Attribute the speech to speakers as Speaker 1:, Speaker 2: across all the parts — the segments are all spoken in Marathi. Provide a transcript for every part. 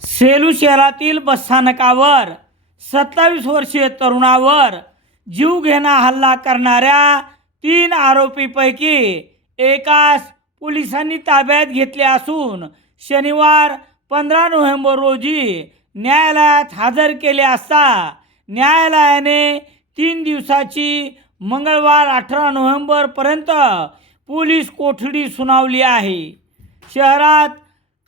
Speaker 1: Selu शहरातील बसस्थानकावर सत्तावीस वर्षीय तरुणावर जीवघेणा हल्ला करणाऱ्या तीन आरोपीपैकी एकास पोलिसांनी ताब्यात घेतले असून शनिवार पंधरा नोव्हेंबर रोजी न्यायालयात हजर केले असता न्यायालयाने तीन दिवसाची मंगळवार अठरा नोव्हेंबरपर्यंत पोलीस कोठडी सुनावली आहे. शहरात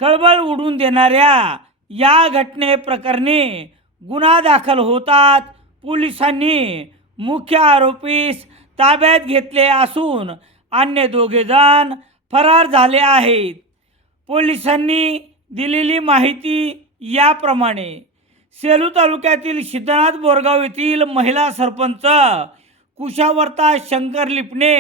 Speaker 1: खळबळ उडून देणाऱ्या या घटनेप्रकरणी गुन्हा दाखल होतात पोलिसांनी मुख्य आरोपीस ताब्यात घेतले असून अन्य दोघेजण फरार झाले आहेत. पोलिसांनी दिलेली माहिती याप्रमाणे सेलू तालुक्यातील सिद्धनाथ बोरगाव येथील महिला सरपंच कुशावर्ता शंकर लिपणे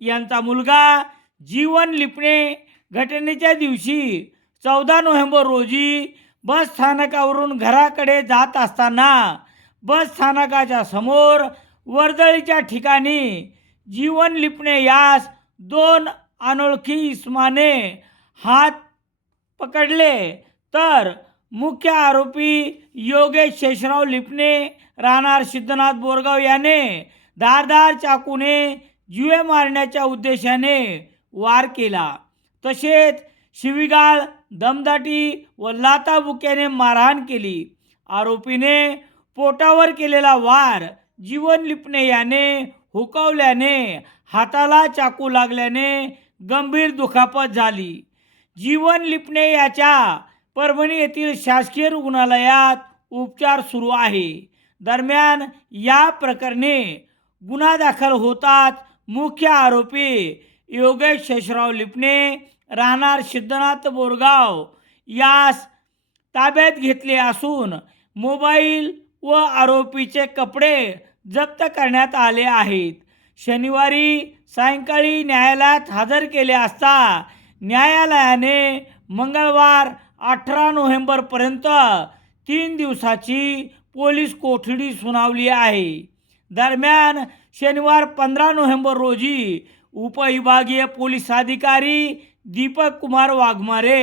Speaker 1: यांचा मुलगा जीवन लिपणे घटनेच्या दिवशी चौदा नोव्हेंबर रोजी बस स्थानकावरून घराकडे जात असताना बस स्थानकाच्या समोर वर्दळीच्या ठिकाणी जीवन लिपणे यास दोन अनोळखी इस्माने हात पकडले. तर मुख्य आरोपी योगेश शेषराव लिपणे राहणार सिद्धनाथ बोरगाव याने धारदार चाकूने जीवे मारण्याच्या उद्देशाने वार केला. तसेच शिवीगाळ दमदाटी व लाताबुक्याने मारहाण केली. आरोपीने पोटावर केलेला वार जीवन लिपणे याने हुकवल्याने हाताला चाकू लागल्याने गंभीर दुखापत झाली. जीवन लिपणे याच्या परभणी येथील शासकीय रुग्णालयात उपचार सुरू आहे. दरम्यान या प्रकरणी गुन्हा दाखल होतात मुख्य आरोपी योगेश शेषराव लिपणे राहणार सिद्धनाथ बोरगाव. यास ताब्यात घेतले असून मोबाईल व आरोपीचे कपडे जप्त करण्यात आले आहेत. शनिवारी सायंकाळी न्यायालयात हजर केले असता न्यायालयाने मंगळवार अठरा नोव्हेंबरपर्यंत तीन दिवसाची पोलीस कोठडी सुनावली आहे. दरम्यान शनिवार पंधरा नोव्हेंबर रोजी उपविभागीय पोलीस अधिकारी दीपक कुमार वाघमारे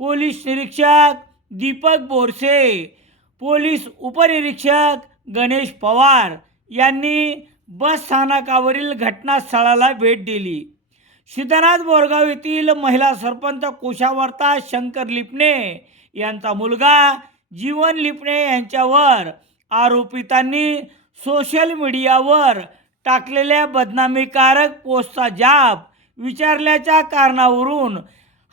Speaker 1: पोलीस निरीक्षक दीपक बोरसे पोलीस उपनिरीक्षक गणेश पवार यांनी बस स्थानकावरील घटनास्थळाला भेट दिली. सिद्धनाथ बोरगाव येथील महिला सरपंच कोशावर्ता शंकर लिपणे यांचा मुलगा जीवन लिपणे यांच्यावर आरोपितांनी सोशल मीडियावर टाकलेल्या बदनामीकारक पोस्टचा जाब विचारल्याच्या कारणावरून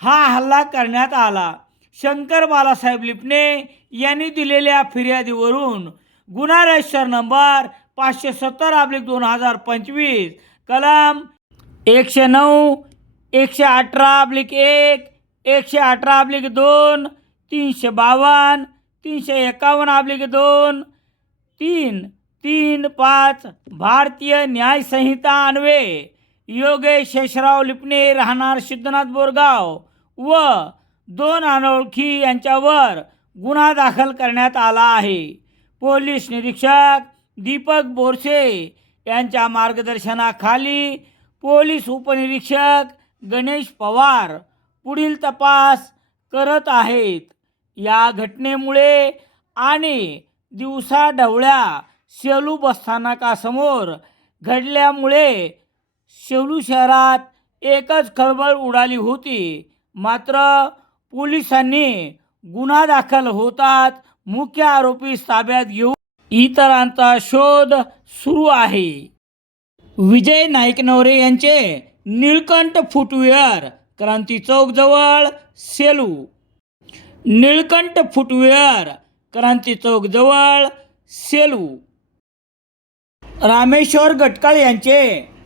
Speaker 1: हा हल्ला करण्यात आला. शंकर बालासाहेब लिपणे यांनी दिलेल्या फिर्यादीवरून गुन्हा रजिस्टर नंबर पाचशे सत्तर अब्लिक दोन हजार पंचवीस कलम एकशे नऊ एकशे अठरा अब्लिक एक एकशे अठरा अब्लिक दोन तीनशे बावन्न तीनशे एकावन्न अब्लिक दोन तीन तीन पाच भारतीय न्याय संहिता अन्वये योगेश शेषराव लिपणे राहणार सिद्धनाथ बोरगाव व दोन अनोळखी यांच्यावर गुन्हा दाखल करण्यात आला आहे. पोलीस निरीक्षक दीपक बोरसे यांच्या मार्गदर्शनाखाली पोलीस उपनिरीक्षक गणेश पवार पुढील तपास करत आहेत. या घटनेमुळे आणि दिवसा ढवळ्या शेलू बसस्थानकासमोर घडल्यामुळे शेलू शहरात एकच खळबळ उडाली होती. मात्र पोलिसांनी गुन्हा दाखल होतात मुख्य आरोपी ताब्यात घेऊन इतरांचा शोध सुरू आहे. विजय नाईक नवरे यांचे निळकंठ फुटवेअर क्रांती चौकजवळ सेलू. निळकंठ फुटवेअर क्रांती चौकजवळ सेलू. रामेश्वर गटकाळ यांचे